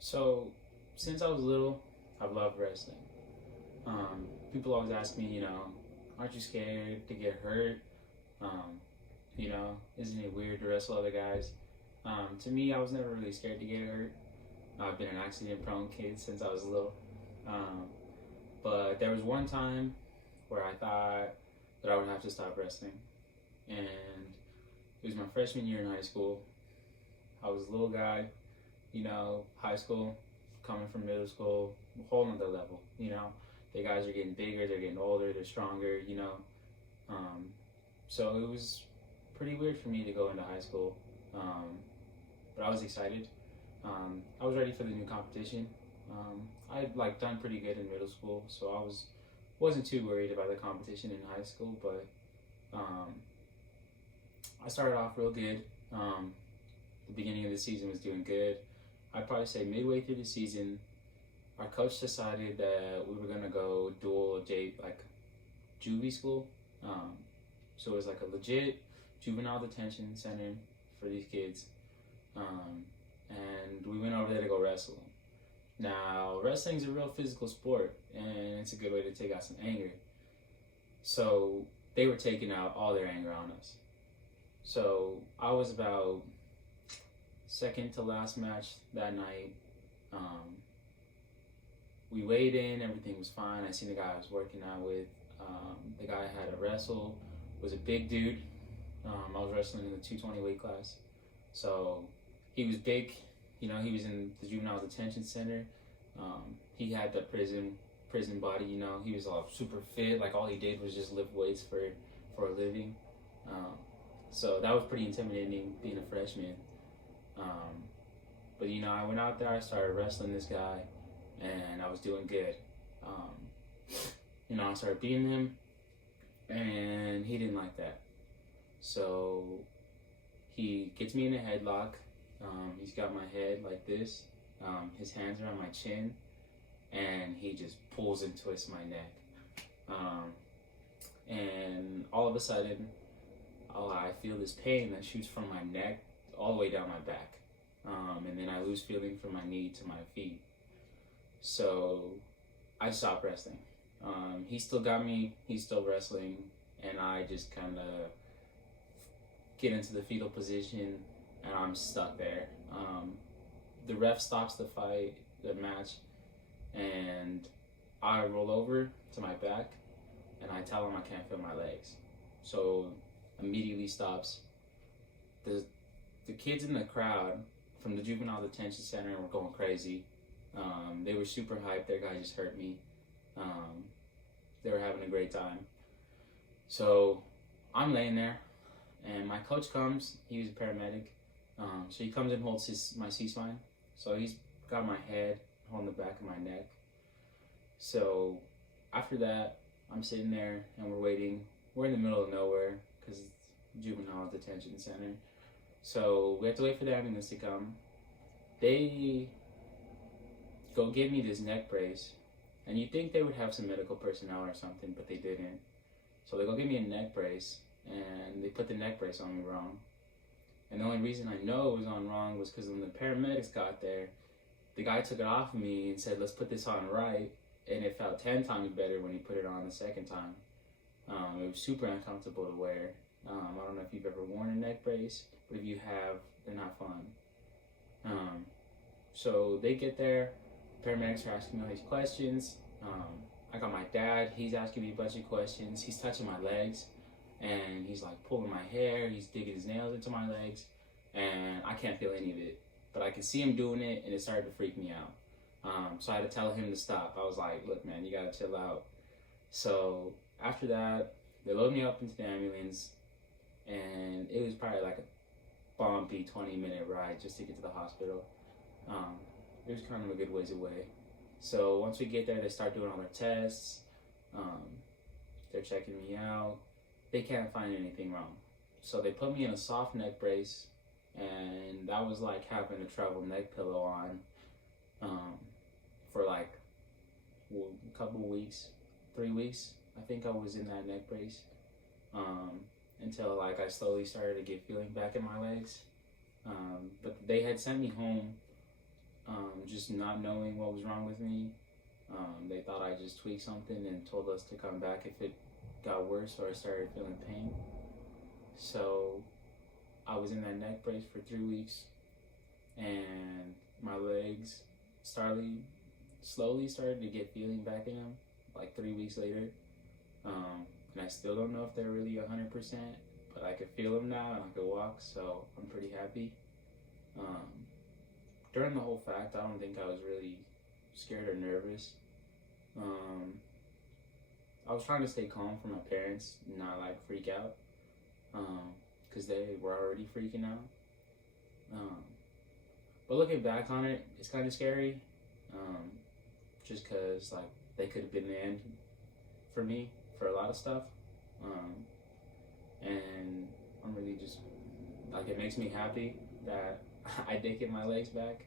So, since I was little, I've loved wrestling. People always ask me, aren't you scared to get hurt? Um, isn't it weird to wrestle other guys? To me, I was never really scared to get hurt. I've been an accident-prone kid since I was little. Um, but there was one time where I thought that I would have to stop wrestling, and it was my freshman year in high school. I was a little guy, high school, coming from middle school, a whole nother level. The guys are getting bigger, they're getting older, they're stronger. Um, so it was pretty weird for me to go into high school, but I was excited. I was ready for the new competition. I'd done pretty good in middle school, so wasn't too worried about the competition in high school. But um, I started off real good. The beginning of the season was doing good. I'd probably say midway through the season, our coach decided that we were gonna go dual juvie school. Um, so it was like a legit juvenile detention center for these kids. Um, and we went over there to go wrestle. Now, wrestling's a real physical sport, and it's a good way to take out some anger. So they were taking out all their anger on us. So I was about second to last match that night. Um, we weighed in, everything was fine. I seen the guy I was working out with. The guy I had to wrestle was a big dude. I was wrestling in the 220 weight class. So he was big. He was in the juvenile detention center. He had the prison body. He was all super fit. Like all he did was just lift weights for a living. Um, so that was pretty intimidating being a freshman. But I went out there. I started wrestling this guy, and I was doing good. I started beating him, and he didn't like that. So he gets me in a headlock. He's got my head like this. His hands are on my chin, and he just pulls and twists my neck. And all of a sudden, I feel this pain that shoots from my neck all the way down my back. And then I lose feeling from my knee to my feet. So I stopped wrestling. He still got me, he's still wrestling, and I just kind of get into the fetal position, and I'm stuck there. The ref stops the match, and I roll over to my back, and I tell him I can't feel my legs. So immediately stops. The kids in the crowd from the juvenile detention center were going crazy. They were super hyped. Their guy just hurt me. They were having a great time. So I'm laying there, and my coach comes. He was a paramedic. So he comes and holds my C-spine. So he's got my head holding the back of my neck. So after that, I'm sitting there and we're waiting. We're in the middle of nowhere because it's juvenile detention center. So we have to wait for the ambulance to come. They go give me this neck brace, and you'd think they would have some medical personnel or something, but they didn't. So they go give me a neck brace, and they put the neck brace on me wrong. And the only reason I know it was on wrong was because when the paramedics got there, the guy took it off of me and said, "Let's put this on right," and it felt 10 times better when he put it on the second time. It was super uncomfortable to wear. I don't know if you've ever worn a neck brace, but if you have, they're not fun. So they get there, paramedics are asking me all these questions. I got my dad, he's asking me a bunch of questions. He's touching my legs, and he's like pulling my hair, he's digging his nails into my legs, and I can't feel any of it. But I can see him doing it, and it started to freak me out. So I had to tell him to stop. I was like, "Look, man, you gotta chill out." So after that, they load me up into the ambulance, and it was probably like a bumpy 20-minute ride just to get to the hospital. It was kind of a good ways away. So once we get there, they start doing all their tests. They're checking me out. They can't find anything wrong. So they put me in a soft neck brace, and that was like having a travel neck pillow on for like a couple weeks, 3 weeks. I think I was in that neck brace until like I slowly started to get feeling back in my legs. But they had sent me home just not knowing what was wrong with me. They thought I just tweaked something and told us to come back if it got worse or I started feeling pain. So I was in that neck brace for 3 weeks, and my legs slowly started to get feeling back in them, like 3 weeks later. And I still don't know if they're really 100%, but I could feel them now and I could walk, so I'm pretty happy. During the whole fact, I don't think I was really scared or nervous. I was trying to stay calm for my parents, not like freak out, because they were already freaking out. But looking back on it, it's kind of scary, just because like they could have been the end for me for a lot of stuff, and I'm really just like, it makes me happy that I did get my legs back.